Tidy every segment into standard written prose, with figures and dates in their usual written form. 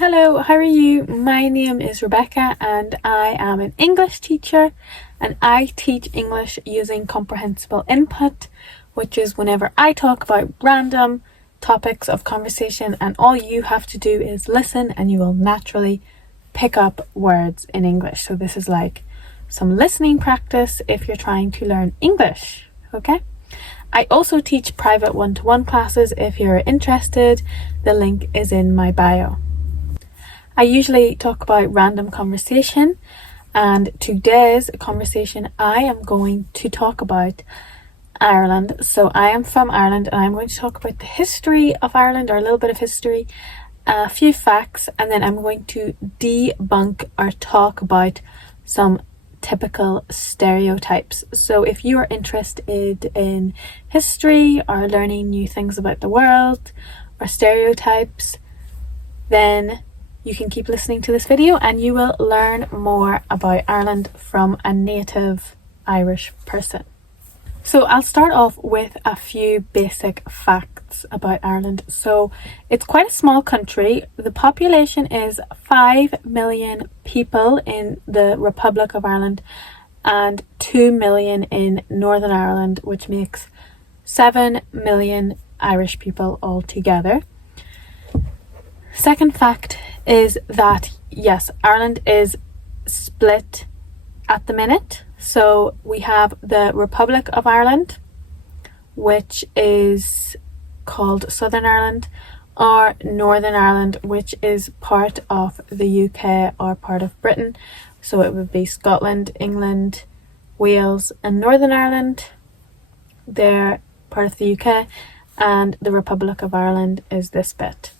Hello, how are you? My name is Rebecca and I am an English teacher, and I teach English using comprehensible input, which is whenever I talk about random topics of conversation and all you have to do is listen and you will naturally pick up words in English. So this is like some listening practice if you're trying to learn English, okay? I also teach private one-to-one classes if you're interested. The link is in my bio. I usually talk about random conversation, and today's conversation I am going to talk about Ireland. So I am from Ireland and I'm going to talk about the history of Ireland, or a little bit of history, a few facts, and then I'm going to debunk or talk about some typical stereotypes. So if you are interested in history or learning new things about the world or stereotypes, then you can keep listening to this video and you will learn more about Ireland from a native Irish person. So I'll start off with a few basic facts about Ireland. So it's quite a small country. The population is 5 million people in the Republic of Ireland and 2 million in Northern Ireland, which makes 7 million Irish people altogether. Second fact is that, yes, Ireland is split at the minute. So we have the Republic of Ireland, which is called Southern Ireland, or Northern Ireland, which is part of the UK or part of Britain. So it would be Scotland, England, Wales, and Northern Ireland. They're part of the UK, and the Republic of Ireland is this bit.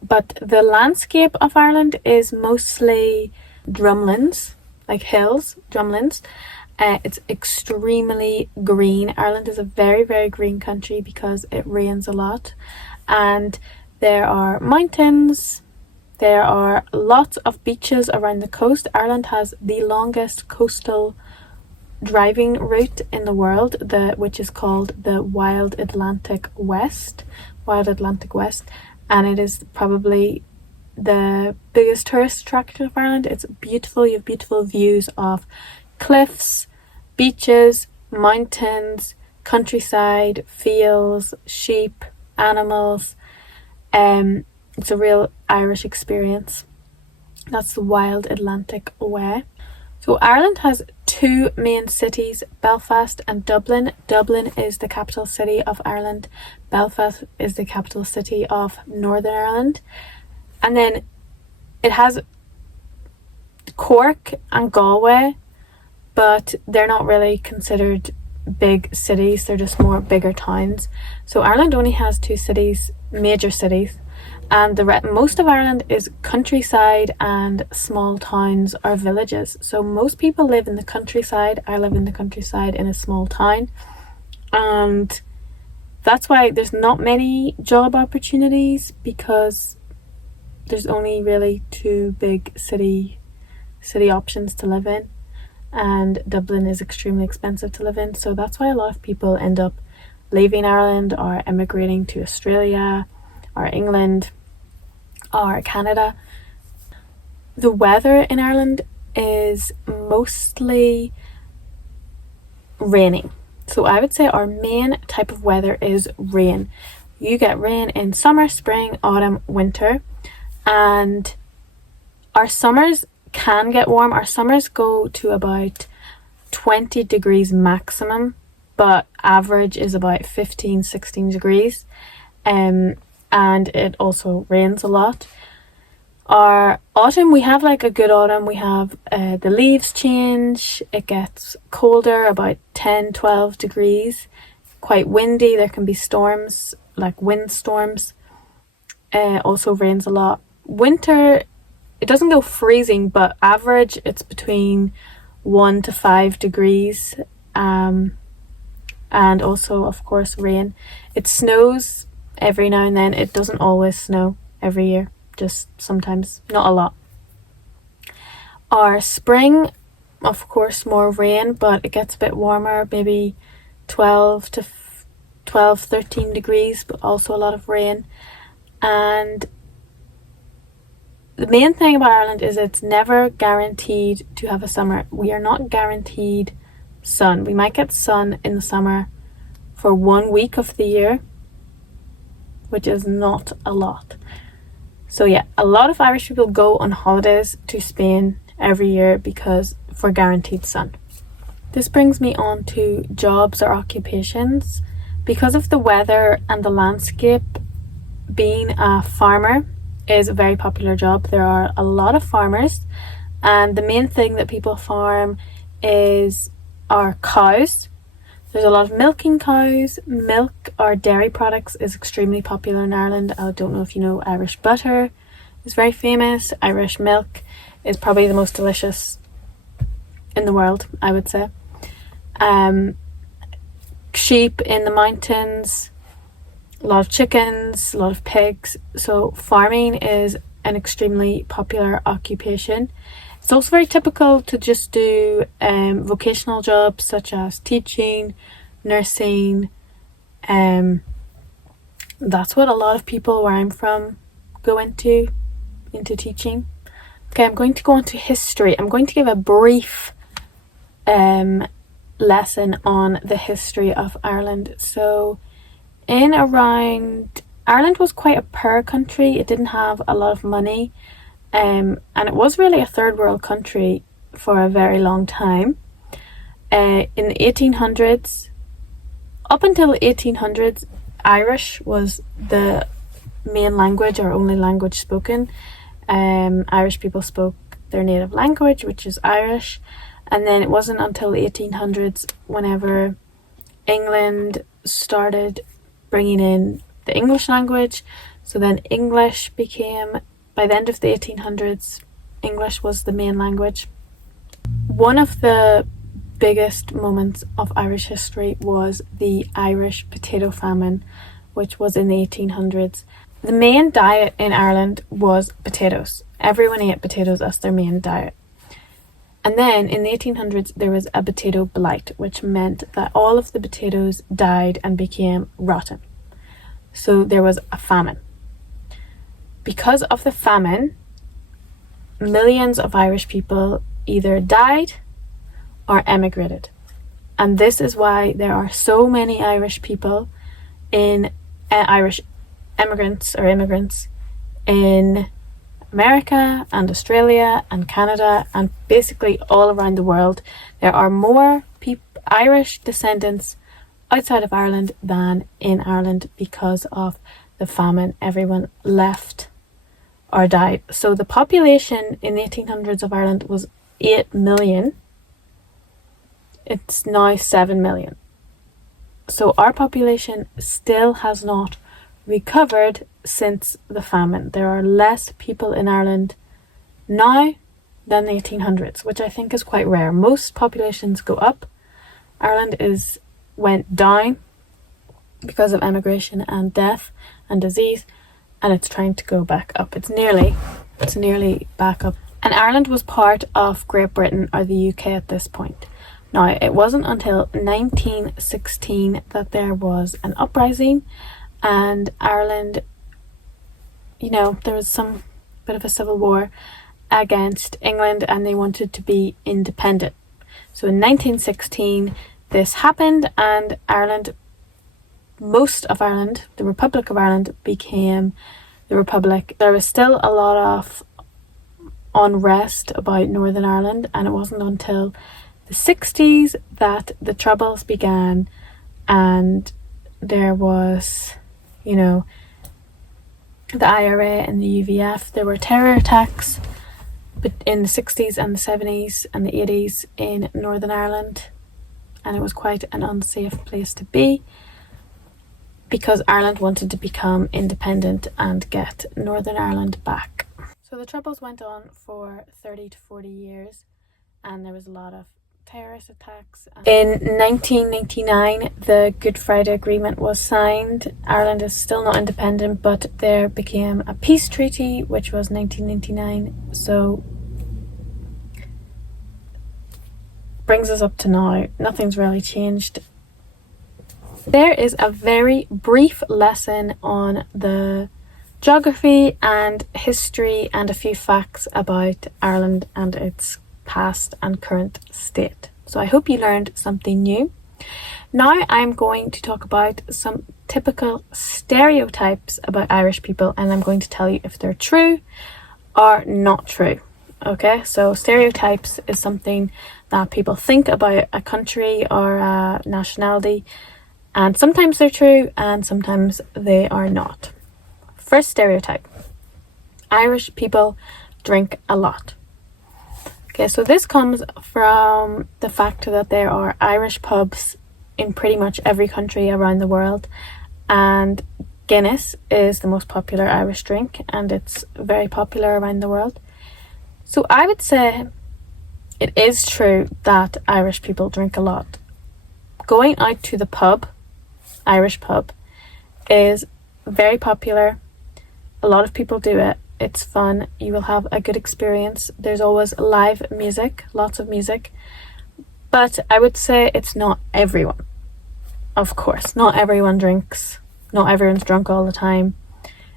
But the landscape of Ireland is mostly drumlins, like hills, drumlins. It's extremely green. Ireland is a very, very green country because it rains a lot. And there are mountains. There are lots of beaches around the coast. Ireland has the longest coastal driving route in the world, which is called the Wild Atlantic West. And it is probably the biggest tourist attraction of Ireland. It's beautiful. You have beautiful views of cliffs, beaches, mountains, countryside, fields, sheep, animals. It's a real Irish experience. That's the Wild Atlantic Way. So Ireland has two main cities, Belfast and Dublin. Dublin is the capital city of Ireland. Belfast is the capital city of Northern Ireland. And then it has Cork and Galway, but they're not really considered big cities. They're just more bigger towns. So Ireland only has two cities, major cities, and most of Ireland is countryside and small towns or villages. So most people live in the countryside. I live in the countryside in a small town, and that's why there's not many job opportunities, because there's only really two big city options to live in, and Dublin is extremely expensive to live in. So that's why a lot of people end up leaving Ireland or emigrating to Australia or England or Canada. The weather in Ireland is mostly raining. So I would say our main type of weather is rain. You get rain in summer, spring, autumn, winter, and our summers can get warm. Our summers go to about 20 degrees maximum, but average is about 15-16 degrees. And it also rains a lot. Our autumn, we have like a good autumn. We have the leaves change. It gets colder, about 10-12 degrees. Quite windy. There can be storms, like windstorms. Also rains a lot. Winter, it doesn't go freezing, but average it's between 1 to 5 degrees. And also, of course, rain. It snows every now and then. It doesn't always snow every year, just sometimes, not a lot. Our spring, of course, more rain, but it gets a bit warmer, maybe 12 to 13 degrees, but also a lot of rain. And the main thing about Ireland is it's never guaranteed to have a summer. We are not guaranteed sun. We might get sun in the summer for 1 week of the year, which is not a lot. So yeah, a lot of Irish people go on holidays to Spain every year for guaranteed sun. This brings me on to jobs or occupations. Because of the weather and the landscape, being a farmer is a very popular job. There are a lot of farmers, and the main thing that people farm are cows. There's a lot of milking cows. Milk or dairy products is extremely popular in Ireland. I don't know if you know, Irish butter is very famous. Irish milk is probably the most delicious in the world, I would say. Sheep in the mountains, a lot of chickens, a lot of pigs. So farming is an extremely popular occupation. It's also very typical to just do vocational jobs such as teaching, nursing. That's what a lot of people where I'm from go into teaching. Okay, I'm going to go on to history. I'm going to give a brief lesson on the history of Ireland. So Ireland was quite a poor country. It didn't have a lot of money, and it was really a third world country for a very long time. In the 1800s, up until the 1800s, Irish was the main language or only language spoken. Irish people spoke their native language, which is Irish. And then it wasn't until the 1800s whenever England started bringing in the English language. So then English became, by the end of the 1800s, English was the main language. One of the biggest moments of Irish history was the Irish potato famine, which was in the 1800s. The main diet in Ireland was potatoes. Everyone ate potatoes as their main diet. And then in the 1800s, there was a potato blight, which meant that all of the potatoes died and became rotten. So there was a famine. Because of the famine, millions of Irish people either died or emigrated. And this is why there are so many Irish people Irish immigrants in America and Australia and Canada and basically all around the world. There are more Irish descendants outside of Ireland than in Ireland because of the famine. Everyone left or died. So the population in the 1800s of Ireland was 8 million. It's now 7 million. So our population still has not recovered since the famine. There are less people in Ireland now than the 1800s, which I think is quite rare. Most populations go up. Ireland went down because of emigration and death and disease, and it's trying to go back up. It's nearly back up. And Ireland was part of Great Britain or the UK at this point. Now, it wasn't until 1916 that there was an uprising, and Ireland, there was some bit of a civil war against England, and they wanted to be independent. So in 1916, this happened, and most of Ireland, the Republic of Ireland, became the Republic. There was still a lot of unrest about Northern Ireland, and it wasn't until the 60s that the Troubles began, and there was, the IRA and the UVF. There were terror attacks but in the 60s and the 70s and the 80s in Northern Ireland, and it was quite an unsafe place to be because Ireland wanted to become independent and get Northern Ireland back. So the Troubles went on for 30 to 40 years, and there was a lot of terrorist attacks. In 1999, the Good Friday Agreement was signed. Ireland is still not independent, but there became a peace treaty, which was 1999. So brings us up to now. Nothing's really changed. There is a very brief lesson on the geography and history and a few facts about Ireland and its past and current state. So I hope you learned something new. Now I'm going to talk about some typical stereotypes about Irish people, and I'm going to tell you if they're true or not true. Okay, so stereotypes is something that people think about a country or a nationality, and sometimes they're true and sometimes they are not. First stereotype: Irish people drink a lot. Okay, so this comes from the fact that there are Irish pubs in pretty much every country around the world, and Guinness is the most popular Irish drink, and it's very popular around the world. So I would say it is true that Irish people drink a lot. Going out to the pub, Irish pub, is very popular. A lot of people do it. It's fun. You will have a good experience. There's always live music, lots of music. But I would say it's not everyone. Of course, not everyone drinks. Not everyone's drunk all the time.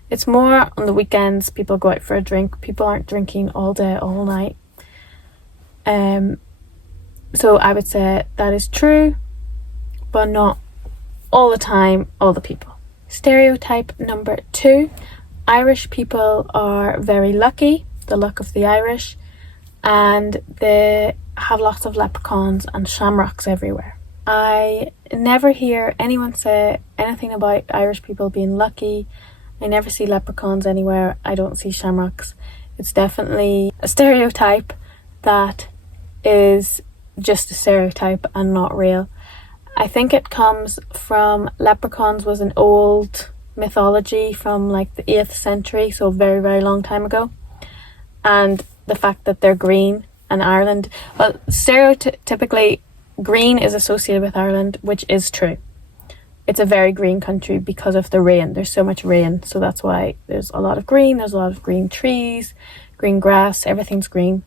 It's more on the weekends people go out for a drink. People aren't drinking all day, all night. So I would say that is true, but not all the time, all the people. Stereotype number 2. Irish people are very lucky, the luck of the Irish, and they have lots of leprechauns and shamrocks everywhere. I never hear anyone say anything about Irish people being lucky. I never see leprechauns anywhere. I don't see shamrocks. It's definitely a stereotype that is just a stereotype and not real. I think it comes from leprechauns was an old mythology from like the 8th century, so very, very long time ago. And the fact that they're green and Ireland, well, stereotypically green is associated with Ireland, which is true. It's a very green country because of the rain. There's so much rain, so that's why there's a lot of green. There's a lot of green trees, green grass, everything's green.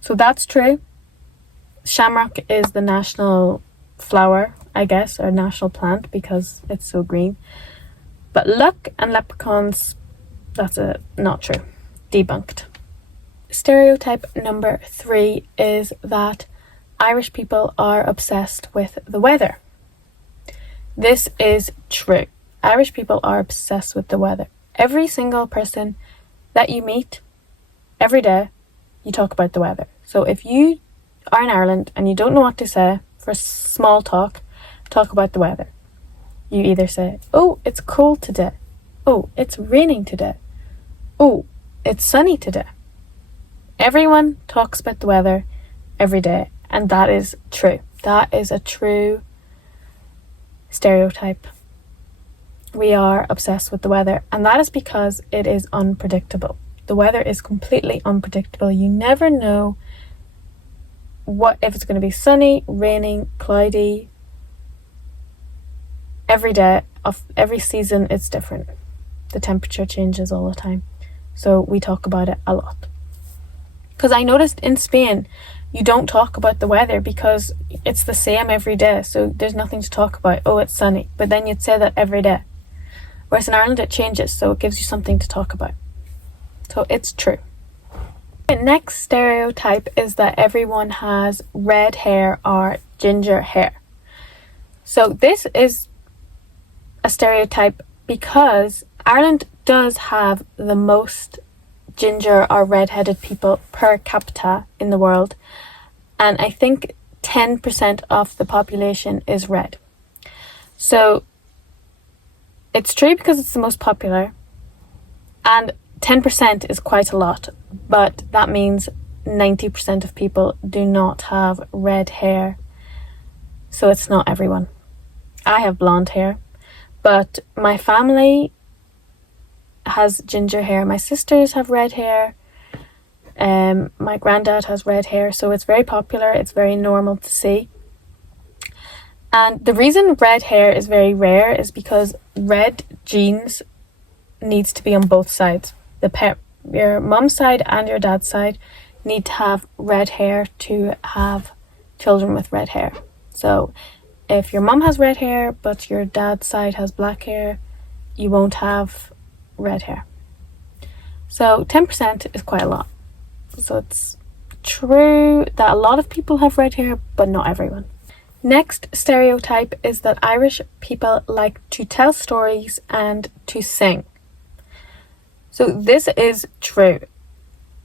So that's true. Shamrock is the national flower, I guess, or national plant because it's so green. But luck and leprechauns, that's not true. Debunked. Stereotype number 3 is that Irish people are obsessed with the weather. This is true. Irish people are obsessed with the weather. Every single person that you meet, every day, you talk about the weather. So if you are in Ireland and you don't know what to say for small talk about the weather. You either say, oh, it's cold today. Oh, it's raining today. Oh, it's sunny today. Everyone talks about the weather every day, and that is true. That is a true stereotype. We are obsessed with the weather, and that is because it is unpredictable. The weather is completely unpredictable. You never know if it's going to be sunny, raining, cloudy. Every day of every season it's different. The temperature changes all the time. So we talk about it a lot. Because I noticed in Spain you don't talk about the weather because it's the same every day, so there's nothing to talk about. Oh, it's sunny, but then you'd say that every day. Whereas in Ireland it changes, so it gives you something to talk about. So it's true. The next stereotype is that everyone has red hair or ginger hair. So this is a stereotype because Ireland does have the most ginger or red-headed people per capita in the world, and I think 10% of the population is red. So it's true because it's the most popular, and 10% is quite a lot, but that means 90% of people do not have red hair, so it's not everyone. I have blonde hair, but my family has ginger hair. My sisters have red hair. My granddad has red hair, so it's very popular. It's very normal to see. And the reason red hair is very rare is because red genes needs to be on both sides. Your mum's side and your dad's side need to have red hair to have children with red hair. So if your mum has red hair but your dad's side has black hair, you won't have red hair. So 10% is quite a lot. So it's true that a lot of people have red hair, but not everyone. Next stereotype is that Irish people like to tell stories and to sing. So this is true.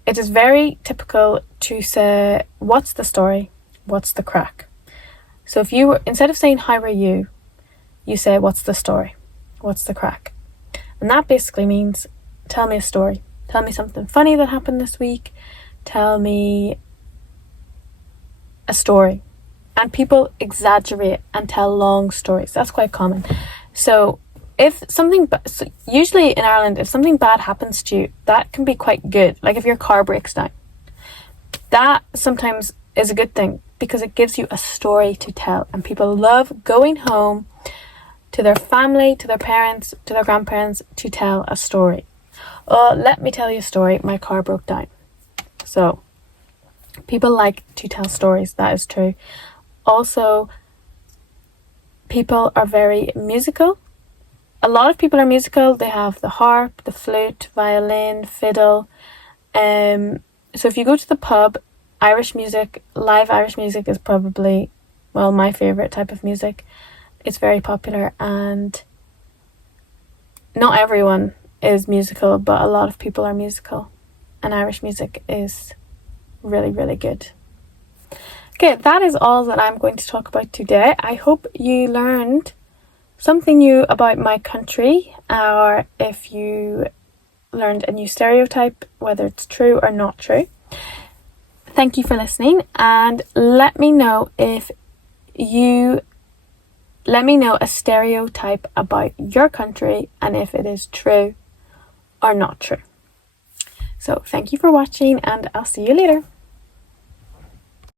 It is very typical to say, what's the story? What's the crack? So if you were, instead of saying, how are you? You say, what's the story? What's the crack? And that basically means, tell me a story. Tell me something funny that happened this week. Tell me a story. And people exaggerate and tell long stories. That's quite common. So if something, usually in Ireland, if something bad happens to you, that can be quite good. Like if your car breaks down, that sometimes is a good thing because it gives you a story to tell. And people love going home to their family, to their parents, to their grandparents to tell a story. Oh, let me tell you a story. My car broke down. So people like to tell stories. That is true. Also, people are very musical. A lot of people are musical. They have the harp, the flute, violin, fiddle. So if you go to the pub, Irish music, live Irish music is probably, well, my favourite type of music. It's very popular, and not everyone is musical, but a lot of people are musical. And Irish music is really, really good. Okay, that is all that I'm going to talk about today. I hope you learned something new about my country, or if you learned a new stereotype, whether it's true or not true. Thank you for listening, and let me know a stereotype about your country and if it is true or not true. So thank you for watching, and I'll see you later.